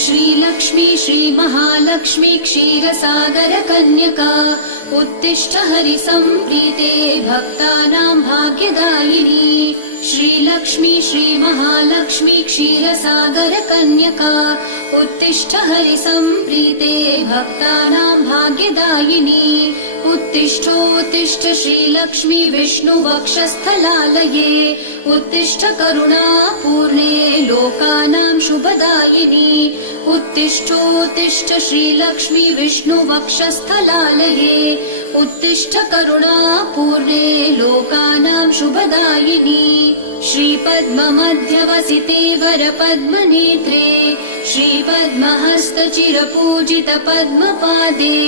श्रीलक्ष्मी श्रीमहालक्ष्मी क्षीरसागर कन्यका उत्तिष्ठ हरिसम्प्रीते भक्तानां भाग्यदायिनी। श्रीलक्ष्मी श्रीमहालक्ष्मी क्षीरसागर कन्यका उत्तिष्ठ हरिसम्प्रीते भक्तानां भाग्यदायिनी। उत्तिष्ठोत्तिष्ठ श्रीलक्ष्मी विष्णुवक्षस्थलालये उत्तिष्ठ करुणापूर्णे लोकानां शुभदायिनी। उत्तिष्ठोत्तिष्ठ श्रीलक्ष्मी विष्णुवक्षस्थलालये उत्तिष्ठ करुणापूर्णे लोकानां शुभदायिनी। श्रीपद्ममध्यवसिते वरपद्मनेत्रे श्रीपद्महस्तचिरपूजित पद्मपादे